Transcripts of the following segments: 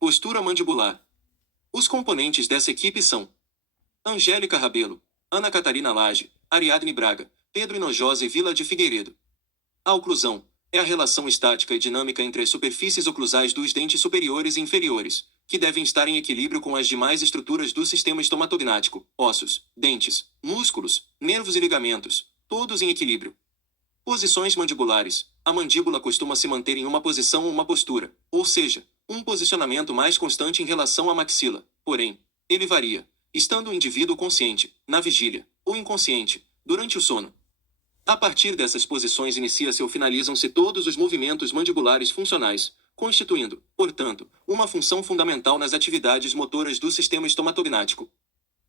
Postura mandibular. Os componentes dessa equipe são Angélica Rabelo, Ana Catarina Lage, Ariadne Braga, Pedro Hinojosa e Vila de Figueiredo. A oclusão é a relação estática e dinâmica entre as superfícies oclusais dos dentes superiores e inferiores, que devem estar em equilíbrio com as demais estruturas do sistema estomatognático, ossos, dentes, músculos, nervos e ligamentos, todos em equilíbrio. Posições mandibulares. A mandíbula costuma se manter em uma posição ou uma postura, ou seja, um posicionamento mais constante em relação à maxila. Porém, ele varia, estando o indivíduo consciente, na vigília, ou inconsciente, durante o sono. A partir dessas posições inicia-se ou finalizam-se todos os movimentos mandibulares funcionais, constituindo, portanto, uma função fundamental nas atividades motoras do sistema estomatognático.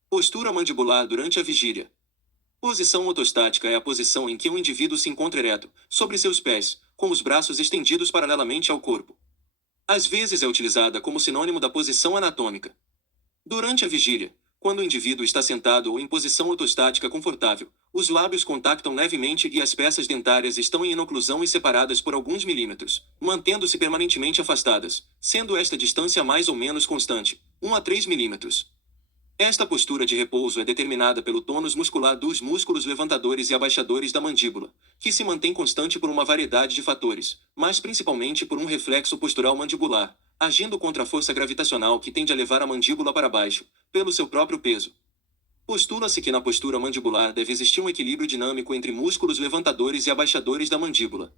Postura mandibular durante a vigília. Posição ortostática é a posição em que o indivíduo se encontra ereto, sobre seus pés, com os braços estendidos paralelamente ao corpo. Às vezes é utilizada como sinônimo da posição anatômica. Durante a vigília, quando o indivíduo está sentado ou em posição ortostática confortável, os lábios contactam levemente e as peças dentárias estão em inoclusão e separadas por alguns milímetros, mantendo-se permanentemente afastadas, sendo esta distância mais ou menos constante, 1 a 3 milímetros. Esta postura de repouso é determinada pelo tônus muscular dos músculos levantadores e abaixadores da mandíbula, que se mantém constante por uma variedade de fatores, mas principalmente por um reflexo postural mandibular, agindo contra a força gravitacional que tende a levar a mandíbula para baixo, pelo seu próprio peso. Postula-se que na postura mandibular deve existir um equilíbrio dinâmico entre músculos levantadores e abaixadores da mandíbula.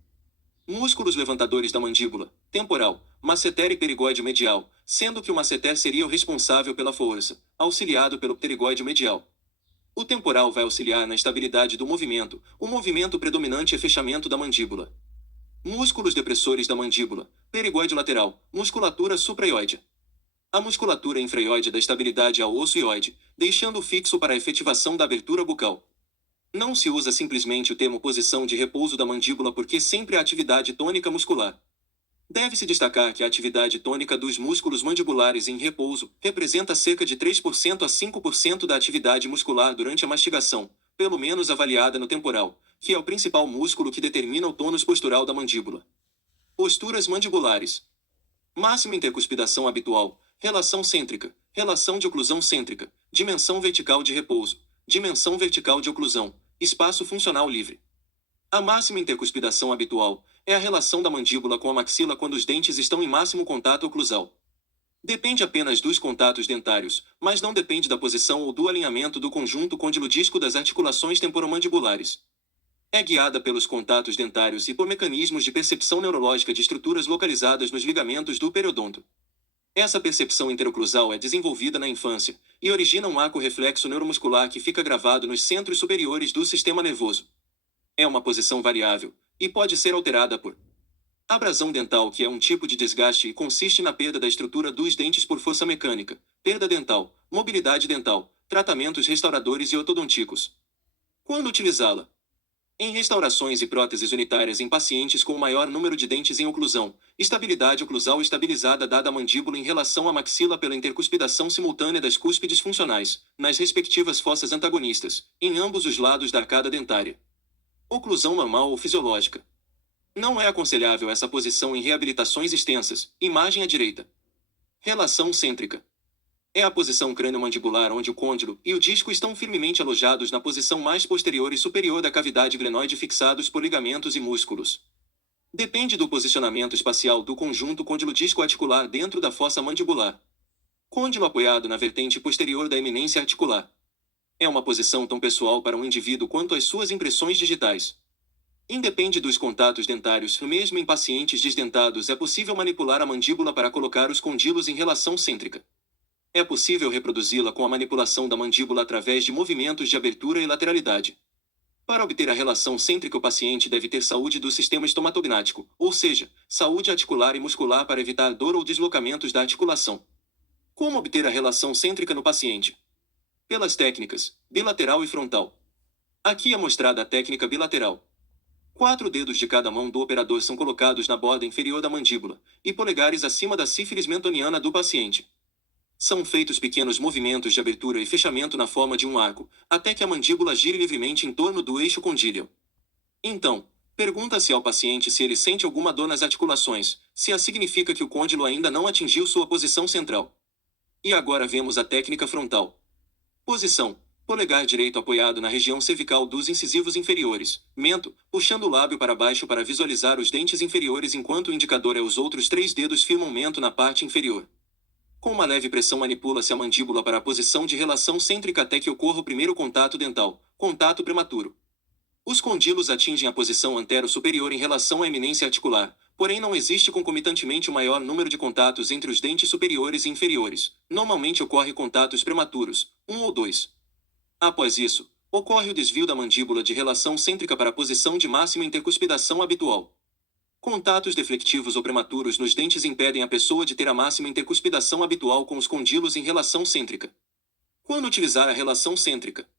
Músculos levantadores da mandíbula, temporal, masseter e pterigoide medial, sendo que o masseter seria o responsável pela força, auxiliado pelo pterigoide medial. O temporal vai auxiliar na estabilidade do movimento, o movimento predominante é fechamento da mandíbula. Músculos depressores da mandíbula, pterigoide lateral, musculatura supraioide. A musculatura infraioide dá estabilidade ao osso ioide, deixando fixo para a efetivação da abertura bucal. Não se usa simplesmente o termo posição de repouso da mandíbula porque sempre há atividade tônica muscular. Deve-se destacar que a atividade tônica dos músculos mandibulares em repouso representa cerca de 3% a 5% da atividade muscular durante a mastigação, pelo menos avaliada no temporal, que é o principal músculo que determina o tônus postural da mandíbula. Posturas mandibulares. Máxima intercuspidação habitual, relação cêntrica, relação de oclusão cêntrica, dimensão vertical de repouso, dimensão vertical de oclusão, espaço funcional livre. A máxima intercuspidação habitual é a relação da mandíbula com a maxila quando os dentes estão em máximo contato oclusal. Depende apenas dos contatos dentários, mas não depende da posição ou do alinhamento do conjunto condilodístico das articulações temporomandibulares. É guiada pelos contatos dentários e por mecanismos de percepção neurológica de estruturas localizadas nos ligamentos do periodonto. Essa percepção interoclusal é desenvolvida na infância e origina um arco reflexo neuromuscular que fica gravado nos centros superiores do sistema nervoso. É uma posição variável e pode ser alterada por abrasão dental, que é um tipo de desgaste e consiste na perda da estrutura dos dentes por força mecânica, perda dental, mobilidade dental, tratamentos restauradores e ortodônticos. Quando utilizá-la? Em restaurações e próteses unitárias em pacientes com o maior número de dentes em oclusão, estabilidade oclusal estabilizada dada à mandíbula em relação à maxila pela intercuspidação simultânea das cúspides funcionais, nas respectivas fossas antagonistas, em ambos os lados da arcada dentária. Oclusão normal ou fisiológica. Não é aconselhável essa posição em reabilitações extensas, imagem à direita. Relação cêntrica. É a posição crânio-mandibular onde o côndilo e o disco estão firmemente alojados na posição mais posterior e superior da cavidade glenoide fixados por ligamentos e músculos. Depende do posicionamento espacial do conjunto côndilo-disco-articular dentro da fossa mandibular. Côndilo apoiado na vertente posterior da eminência articular. É uma posição tão pessoal para um indivíduo quanto as suas impressões digitais. Independe dos contatos dentários, mesmo em pacientes desdentados é possível manipular a mandíbula para colocar os condilos em relação cêntrica. É possível reproduzi-la com a manipulação da mandíbula através de movimentos de abertura e lateralidade. Para obter a relação cêntrica, o paciente deve ter saúde do sistema estomatognático, ou seja, saúde articular e muscular para evitar dor ou deslocamentos da articulação. Como obter a relação cêntrica no paciente? Pelas técnicas bilateral e frontal. Aqui é mostrada a técnica bilateral. 4 dedos de cada mão do operador são colocados na borda inferior da mandíbula, e polegares acima da sífilis mentoniana do paciente. São feitos pequenos movimentos de abertura e fechamento na forma de um arco, até que a mandíbula gire livremente em torno do eixo condíleo. Então, pergunta-se ao paciente se ele sente alguma dor nas articulações, Se a significa que o côndilo ainda não atingiu sua posição central. E agora vemos a técnica frontal. Posição: polegar direito apoiado na região cervical dos incisivos inferiores, mento, puxando o lábio para baixo para visualizar os dentes inferiores enquanto o indicador e os outros 3 dedos firmam o mento na parte inferior. Com uma leve pressão manipula-se a mandíbula para a posição de relação cêntrica até que ocorra o primeiro contato dental, contato prematuro. Os condilos atingem a posição antero-superior em relação à eminência articular, porém não existe concomitantemente o maior número de contatos entre os dentes superiores e inferiores. Normalmente ocorre contatos prematuros, 1 ou 2. Após isso, ocorre o desvio da mandíbula de relação cêntrica para a posição de máxima intercuspidação habitual. Contatos deflectivos ou prematuros nos dentes impedem a pessoa de ter a máxima intercuspidação habitual com os condilos em relação cêntrica. Quando utilizar a relação cêntrica?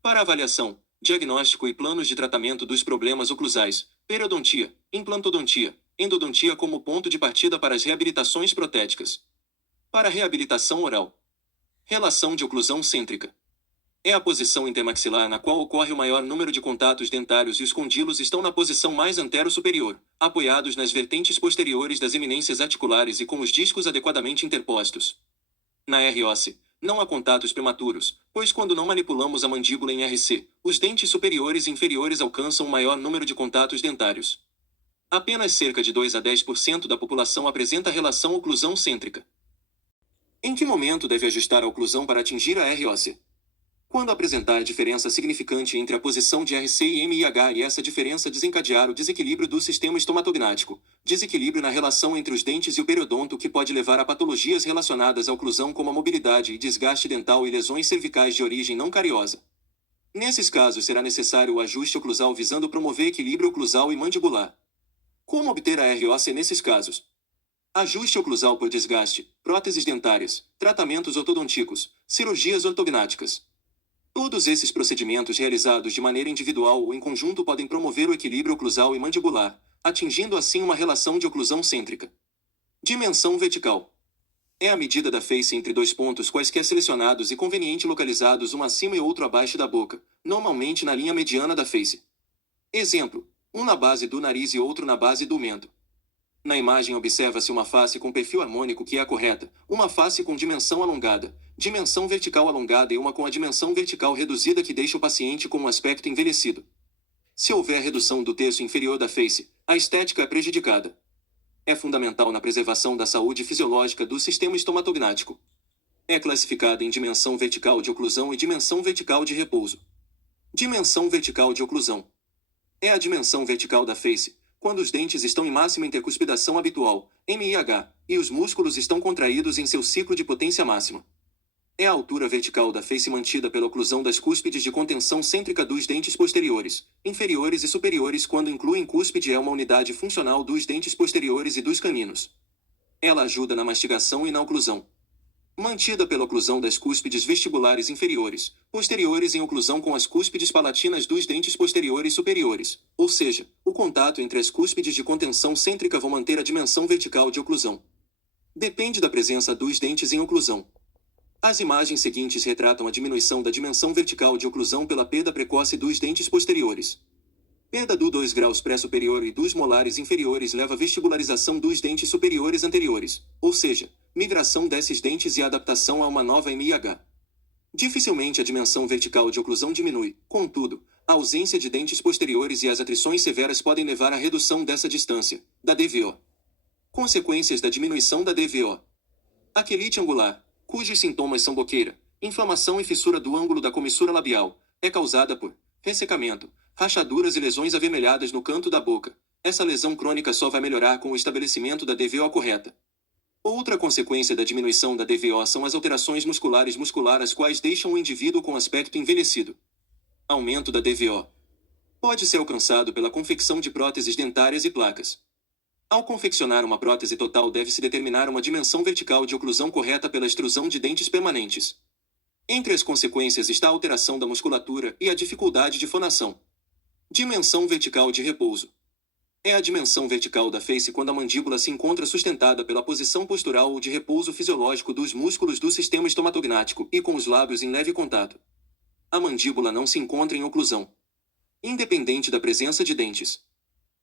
Para avaliação, diagnóstico e planos de tratamento dos problemas oclusais, periodontia, implantodontia, endodontia como ponto de partida para as reabilitações protéticas. Para reabilitação oral. Relação de oclusão cêntrica. É a posição intermaxilar na qual ocorre o maior número de contatos dentários e os condilos estão na posição mais antero-superior, apoiados nas vertentes posteriores das eminências articulares e com os discos adequadamente interpostos. Na ROC, não há contatos prematuros, pois quando não manipulamos a mandíbula em RC, os dentes superiores e inferiores alcançam o maior número de contatos dentários. Apenas cerca de 2 a 10% da população apresenta relação oclusão cêntrica. Em que momento deve ajustar a oclusão para atingir a ROC? Quando apresentar diferença significante entre a posição de RC e MIH e essa diferença desencadear o desequilíbrio do sistema estomatognático, desequilíbrio na relação entre os dentes e o periodonto que pode levar a patologias relacionadas à oclusão como a mobilidade e desgaste dental e lesões cervicais de origem não cariosa. Nesses casos será necessário o ajuste oclusal visando promover equilíbrio oclusal e mandibular. Como obter a ROC nesses casos? Ajuste oclusal por desgaste, próteses dentárias, tratamentos ortodônticos, cirurgias ortognáticas. Todos esses procedimentos realizados de maneira individual ou em conjunto podem promover o equilíbrio oclusal e mandibular, atingindo assim uma relação de oclusão cêntrica. Dimensão vertical. É a medida da face entre dois pontos quaisquer selecionados e conveniente localizados um acima e outro abaixo da boca, normalmente na linha mediana da face. Exemplo: um na base do nariz e outro na base do mento. Na imagem observa-se uma face com perfil harmônico que é a correta, uma face com dimensão alongada, dimensão vertical alongada e uma com a dimensão vertical reduzida que deixa o paciente com um aspecto envelhecido. Se houver redução do terço inferior da face, a estética é prejudicada. É fundamental na preservação da saúde fisiológica do sistema estomatognático. É classificada em dimensão vertical de oclusão e dimensão vertical de repouso. Dimensão vertical de oclusão. É a dimensão vertical da face, quando os dentes estão em máxima intercuspidação habitual, MIH, e os músculos estão contraídos em seu ciclo de potência máxima. É a altura vertical da face mantida pela oclusão das cúspides de contenção cêntrica dos dentes posteriores, inferiores e superiores quando incluem cúspide é uma unidade funcional dos dentes posteriores e dos caninos. Ela ajuda na mastigação e na oclusão. Mantida pela oclusão das cúspides vestibulares inferiores, posteriores em oclusão com as cúspides palatinas dos dentes posteriores superiores, ou seja, o contato entre as cúspides de contenção cêntrica vão manter a dimensão vertical de oclusão. Depende da presença dos dentes em oclusão. As imagens seguintes retratam a diminuição da dimensão vertical de oclusão pela perda precoce dos dentes posteriores. Perda do 2 graus pré-superior e dos molares inferiores leva à vestibularização dos dentes superiores anteriores, ou seja, migração desses dentes e adaptação a uma nova MIH. Dificilmente a dimensão vertical de oclusão diminui, contudo, a ausência de dentes posteriores e as atrições severas podem levar à redução dessa distância, da DVO. Consequências da diminuição da DVO. Aquilite angular, cujos sintomas são boqueira, inflamação e fissura do ângulo da comissura labial, é causada por ressecamento, rachaduras e lesões avermelhadas no canto da boca. Essa lesão crônica só vai melhorar com o estabelecimento da DVO correta. Outra consequência da diminuição da DVO são as alterações musculares as quais deixam o indivíduo com aspecto envelhecido. Aumento da DVO. Pode ser alcançado pela confecção de próteses dentárias e placas. Ao confeccionar uma prótese total deve-se determinar uma dimensão vertical de oclusão correta pela extrusão de dentes permanentes. Entre as consequências está a alteração da musculatura e a dificuldade de fonação. Dimensão vertical de repouso. É a dimensão vertical da face quando a mandíbula se encontra sustentada pela posição postural ou de repouso fisiológico dos músculos do sistema estomatognático e com os lábios em leve contato. A mandíbula não se encontra em oclusão, independente da presença de dentes.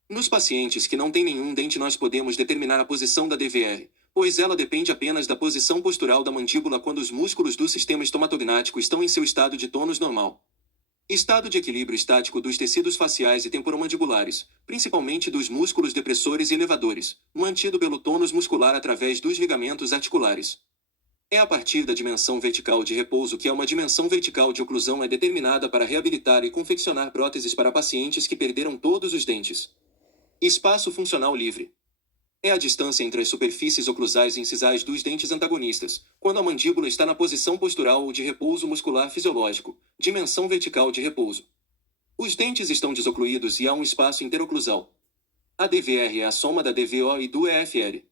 Nos pacientes que não têm nenhum dente nós podemos determinar a posição da DVR, pois ela depende apenas da posição postural da mandíbula quando os músculos do sistema estomatognático estão em seu estado de tônus normal. Estado de equilíbrio estático dos tecidos faciais e temporomandibulares, principalmente dos músculos depressores e elevadores, mantido pelo tônus muscular através dos ligamentos articulares. É a partir da dimensão vertical de repouso que uma dimensão vertical de oclusão é determinada para reabilitar e confeccionar próteses para pacientes que perderam todos os dentes. Espaço funcional livre. É a distância entre as superfícies oclusais e incisais dos dentes antagonistas, quando a mandíbula está na posição postural ou de repouso muscular fisiológico, dimensão vertical de repouso. Os dentes estão desocluídos e há um espaço interoclusal. A DVR é a soma da DVO e do EFL.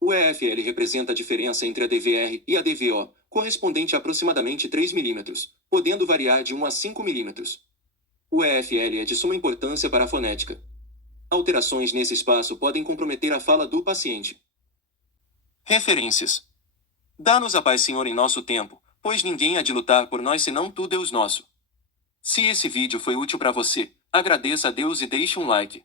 O EFL representa a diferença entre a DVR e a DVO, correspondente a aproximadamente 3 mm, podendo variar de 1 a 5 mm. O EFL é de suma importância para a fonética. Alterações nesse espaço podem comprometer a fala do paciente. Referências. Dá-nos a paz, Senhor, em nosso tempo, pois ninguém há de lutar por nós senão tu, Deus nosso. Se esse vídeo foi útil para você, agradeça a Deus e deixe um like.